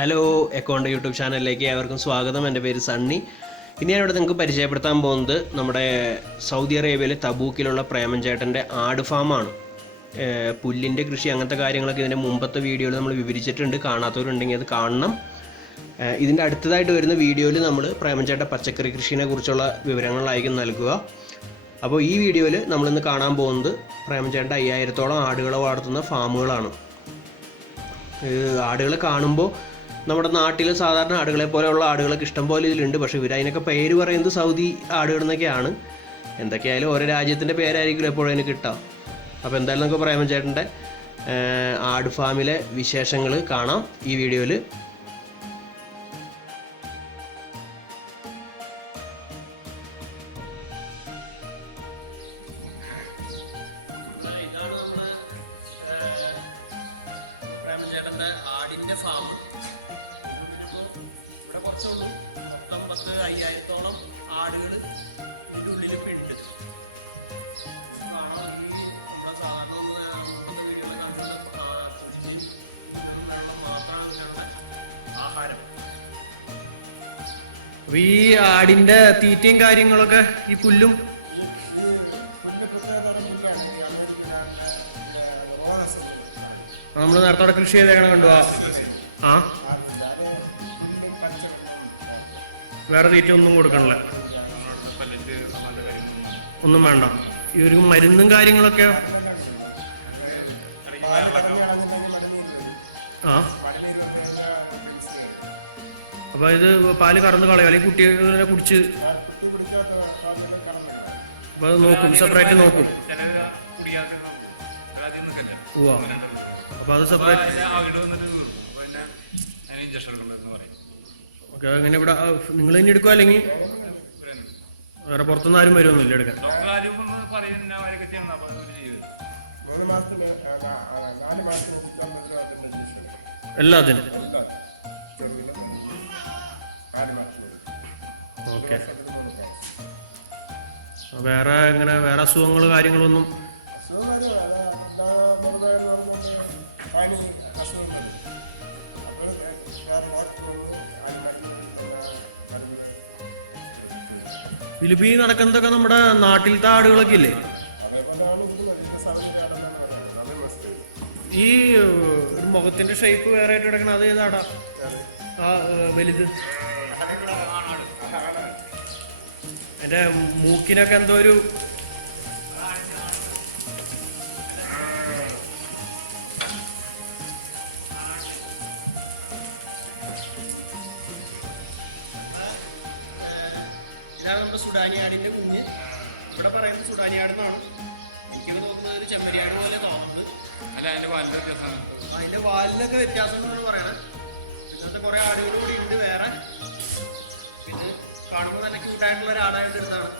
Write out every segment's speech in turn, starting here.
Hello എക്കോണ്ട് YouTube ചാനലിലേക്ക് ഏവർക്കും സ്വാഗതം. എൻ്റെ പേര് സണ്ണി. ഇനി ഞാനിവിടെ നിങ്ങൾക്ക് പരിചയപ്പെടുത്താൻ പോകുന്നത് നമ്മുടെ സൗദി അറേബ്യയിലെ തബൂക്കിലുള്ള പ്രേമൻ ചേട്ടൻ്റെ ആട് ഫാമാണ്. പുല്ലിൻ്റെ കൃഷി അങ്ങനത്തെ കാര്യങ്ങളൊക്കെ ഇതിൻ്റെ മുമ്പത്തെ വീഡിയോയിൽ നമ്മൾ വിവരിച്ചിട്ടുണ്ട്. കാണാത്തവരുണ്ടെങ്കിൽ അത് കാണണം. ഇതിൻ്റെ അടുത്തതായിട്ട് വരുന്ന വീഡിയോയിൽ നമ്മൾ പ്രേമൻ ചേട്ടൻ പച്ചക്കറി കൃഷിയെ കുറിച്ചുള്ള വിവരങ്ങളായിരിക്കും നൽകുക. അപ്പോൾ ഈ വീഡിയോയിൽ നമ്മളിന്ന് കാണാൻ പോകുന്നത് പ്രേമൻ ചേട്ടൻ്റെ 5000-ഓളം ആടുകളെ വളർത്തുന്ന ഫാമുകളാണ്. ആടുകളെ കാണുമ്പോൾ നമ്മുടെ നാട്ടിൽ സാധാരണ ആടുകളെ പോലെയുള്ള ആടുകളൊക്കെ ഇഷ്ടം പോലെ ഇതിലുണ്ട്. പക്ഷേ അതിനൊക്കെ പേര് പറയുന്നത് സൗദി ആടുകൾ എന്നൊക്കെയാണ്. എന്തൊക്കെയായാലും ഓരോ രാജ്യത്തിൻ്റെ പേരായിരിക്കും എപ്പോഴും അതിന് കിട്ടുക. അപ്പോൾ എന്തായാലും നമുക്ക് പ്രേമൻ ചേട്ടൻ്റെ ആട് ഫാമിലെ വിശേഷങ്ങൾ കാണാം ഈ വീഡിയോയിൽ. ആടിൻ്റെ ഫാം ഇവിടെ കുറച്ചുള്ളൂ. മൊത്തം 5000-ഓളം ആടുകൾ ഇതിൻ്റെ ഉള്ളിലിപ്പോൾ ഉണ്ട്. കാണാം. ഈ നമ്മുടെ സാധാരണ മാത്രമാണ് ആഹാരം. ഈ ആടിൻ്റെ തീറ്റയും കാര്യങ്ങളൊക്കെ ഈ പുല്ലും നമ്മൾ നേരത്തോടെ കൃഷി ചെയ്തേക്കണം കണ്ടു. ആ വേറെ തീറ്റ ഒന്നും കൊടുക്കണില്ല, ഒന്നും വേണ്ട. ഈ ഒരു മരുന്നും കാര്യങ്ങളൊക്കെ ആ അപ്പൊ ഇത് പാല് കറന്ന് കളയും, അല്ലെങ്കിൽ കുട്ടികളെ കുടിച്ച് അപ്പൊ അത് നോക്കും, സെപ്പറേറ്റ് നോക്കും. ഓ അപ്പൊ അത് സെപ്പറേറ്റ്. ഓക്കെ, അങ്ങനെ ഇവിടെ നിങ്ങൾ തന്നെ എടുക്കുക, അല്ലെങ്കിൽ വേറെ പുറത്തുനിന്ന് ആരും വരുമൊന്നുമില്ല എടുക്കാൻ? എല്ലാത്തിനും ഓക്കെ. വേറെ ഇങ്ങനെ വേറെ അസുഖങ്ങൾ കാര്യങ്ങളൊന്നും ഫിലിപ്പീ നടക്കുന്നതൊക്കെ നമ്മുടെ നാട്ടിലത്തെ ആടുകളൊക്കെ ഇല്ലേ? ഈ ഒരു മുഖത്തിന്റെ ഷേപ്പ് വേറെ ആയിട്ട് കിടക്കണം, അത് ഏതാടാ ആ വലുത്? എന്റെ മൂക്കിനൊക്കെ എന്തോ ഒരു ഇതാണ് നമ്മുടെ സുഡാനിയാടിന്റെ കുഞ്ഞ്. ഇവിടെ പറയുന്നത് സുഡാനിയാടെന്നാണ്. എനിക്കൊക്കെ നോക്കുന്നത് ഒരു ചെമ്മരിയാട് പോലെ തോന്നുന്നത്. അതിന്റെ വാലിനൊക്കെ വ്യത്യാസം എന്നാണ് പറയണത്. ഇന്നത്തെ കുറെ ആടുകൾ കൂടി ഉണ്ട് വേറെ. പിന്നെ കാണുമ്പോൾ തന്നെ ക്യൂട്ടായിട്ടുള്ള ഒരു ആടായിട്ട് എടുത്താണ്.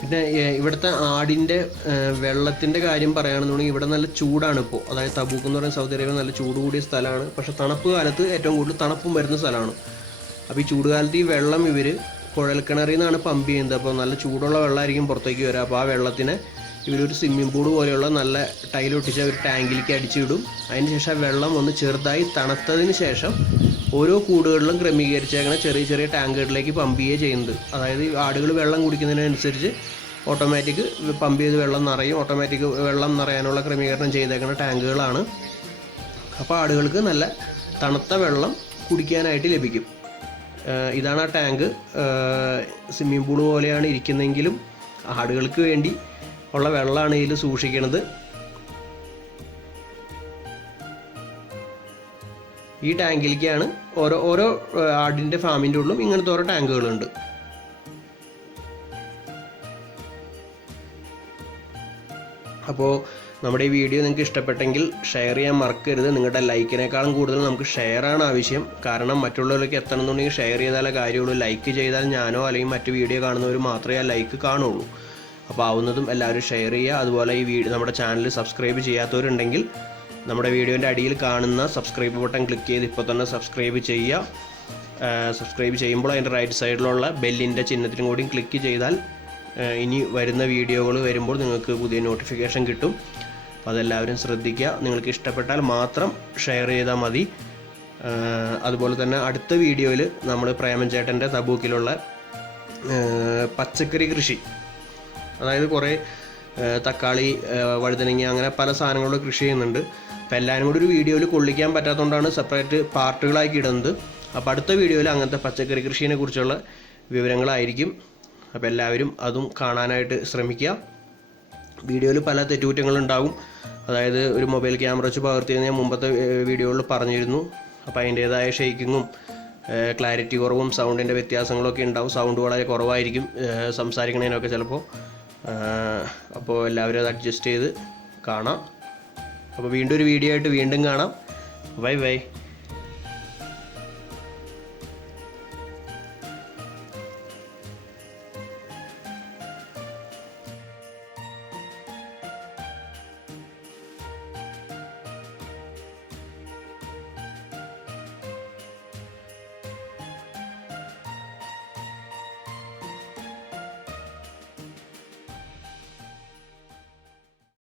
പിന്നെ ഇവിടുത്തെ ആടിൻ്റെ വെള്ളത്തിൻ്റെ കാര്യം പറയുകയാണെന്നുണ്ടെങ്കിൽ ഇവിടെ നല്ല ചൂടാണ് ഇപ്പോൾ. അതായത് തബൂക്ക് എന്ന് പറയുന്ന സൗദി അറേബ്യ നല്ല ചൂട് കൂടിയ സ്ഥലമാണ്. പക്ഷേ തണുപ്പ് കാലത്ത് ഏറ്റവും കൂടുതൽ തണുപ്പും വരുന്ന സ്ഥലമാണ്. അപ്പോൾ ഈ ചൂടുകാലത്ത് ഈ വെള്ളം ഇവർ കുഴൽക്കിണറിൽ നിന്നാണ് പമ്പ് ചെയ്യുന്നത്. അപ്പോൾ നല്ല ചൂടുള്ള വെള്ളമായിരിക്കും പുറത്തേക്ക് വരിക. അപ്പോൾ ആ വെള്ളത്തിനെ ഇവരൊരു സ്വിമ്മിംഗ് പൂൾ പോലെയുള്ള നല്ല ടൈലൊട്ടിച്ച ഒരു ടാങ്കിലേക്ക് അടിച്ചിടും. അതിന് ശേഷം വെള്ളം ഒന്ന് ചെറുതായി തണുത്തതിന് ശേഷം ഓരോ കൂടുകളിലും ക്രമീകരിച്ചേക്കണ ചെറിയ ചെറിയ ടാങ്കുകളിലേക്ക് പമ്പ് ചെയ്യുക ചെയ്യുന്നത്. അതായത് ആടുകൾ വെള്ളം കുടിക്കുന്നതിനനുസരിച്ച് ഓട്ടോമാറ്റിക് പമ്പ് ചെയ്ത് വെള്ളം നിറയും. ഓട്ടോമാറ്റിക് വെള്ളം നിറയാനുള്ള ക്രമീകരണം ചെയ്തേക്കുന്ന ടാങ്കുകളാണ്. അപ്പോൾ ആടുകൾക്ക് നല്ല തണുത്ത വെള്ളം കുടിക്കാനായിട്ട് ലഭിക്കും. ഇതാണ് ആ ടാങ്ക്. സ്വിമ്മിംഗ് പൂൾ പോലെയാണ് ഇരിക്കുന്നതെങ്കിലും ആടുകൾക്ക് വേണ്ടി ഉള്ള വെള്ളമാണ് ഇതിൽ സൂക്ഷിക്കുന്നത്. ഈ ടാങ്കിലേക്കാണ് ഓരോ ആടിൻ്റെ ഫാമിൻ്റെ ഉള്ളിലും ഇങ്ങനത്തെ ഓരോ ടാങ്കുകളുണ്ട്. അപ്പോൾ നമ്മുടെ ഈ വീഡിയോ നിങ്ങൾക്ക് ഇഷ്ടപ്പെട്ടെങ്കിൽ ഷെയർ ചെയ്യാൻ മറക്കരുത്. നിങ്ങളുടെ ലൈക്കിനേക്കാളും കൂടുതൽ നമുക്ക് ഷെയറാണ് ആവശ്യം. കാരണം മറ്റുള്ളവരിലേക്ക് എത്തണമെന്നുണ്ടെങ്കിൽ ഷെയർ ചെയ്താലേ കാര്യമുള്ളൂ. ലൈക്ക് ചെയ്താൽ ഞാനോ അല്ലെങ്കിൽ മറ്റു വീഡിയോ കാണുന്നവർ മാത്രമേ ആ ലൈക്ക് കാണുള്ളൂ. അപ്പോൾ ആവുന്നതും എല്ലാവരും ഷെയർ ചെയ്യുക. അതുപോലെ ഈ നമ്മുടെ ചാനൽ സബ്സ്ക്രൈബ് ചെയ്യാത്തവരുണ്ടെങ്കിൽ നമ്മുടെ വീഡിയോൻ്റെ അടിയിൽ കാണുന്ന സബ്സ്ക്രൈബ് ബട്ടൺ ക്ലിക്ക് ചെയ്ത് ഇപ്പോൾ തന്നെ സബ്സ്ക്രൈബ് ചെയ്യുക. സബ്സ്ക്രൈബ് ചെയ്യുമ്പോൾ അതിൻ്റെ റൈറ്റ് സൈഡിലുള്ള ബെല്ലിൻ്റെ ചിഹ്നത്തിനും കൂടി ക്ലിക്ക് ചെയ്താൽ ഇനി വരുന്ന വീഡിയോകൾ വരുമ്പോൾ നിങ്ങൾക്ക് പുതിയ നോട്ടിഫിക്കേഷൻ കിട്ടും. അപ്പോൾ അതെല്ലാവരും ശ്രദ്ധിക്കുക. നിങ്ങൾക്ക് ഇഷ്ടപ്പെട്ടാൽ മാത്രം ഷെയർ ചെയ്താൽ മതി. അതുപോലെ തന്നെ അടുത്ത വീഡിയോയിൽ നമ്മൾ പ്രേമൻ ചേട്ടൻ്റെ തബൂക്കിലുള്ള പച്ചക്കറി കൃഷി, അതായത് കുറേ തക്കാളി, വഴുതനങ്ങ, അങ്ങനെ പല സാധനങ്ങളുടെ കൃഷി ചെയ്യുന്നുണ്ട്. അപ്പോൾ എല്ലാവരും കൂടി ഒരു വീഡിയോയിൽ കൊള്ളിക്കാൻ പറ്റാത്തതുകൊണ്ടാണ് സെപ്പറേറ്റ് പാർട്ടുകളാക്കി ഇടുന്നത്. അപ്പോൾ അടുത്ത വീഡിയോയിൽ അങ്ങനത്തെ പച്ചക്കറി കൃഷിയെ കുറിച്ചുള്ള വിവരങ്ങളായിരിക്കും. അപ്പോൾ എല്ലാവരും അതും കാണാനായിട്ട് ശ്രമിക്കുക. വീഡിയോയിൽ പല തെറ്റുകുറ്റങ്ങളുണ്ടാകും. അതായത് ഒരു മൊബൈൽ ക്യാമറ വെച്ച് പകർത്തിയെന്ന് ഞാൻ മുമ്പത്തെ വീഡിയോയിൽ പറഞ്ഞിരുന്നു. അപ്പോൾ അതിൻ്റേതായ ഷെയ്ക്കിങ്ങും ക്ലാരിറ്റി കുറവും സൗണ്ടിൻ്റെ വ്യത്യാസങ്ങളൊക്കെ ഉണ്ടാവും. സൗണ്ട് വളരെ കുറവായിരിക്കും സംസാരിക്കണതിനൊക്കെ ചിലപ്പോൾ. അപ്പോൾ എല്ലാവരും അത് അഡ്ജസ്റ്റ് ചെയ്ത് കാണാം. അപ്പോൾ വീണ്ടും ഒരു വീഡിയോ ആയിട്ട് വീണ്ടും കാണാം. Bye bye.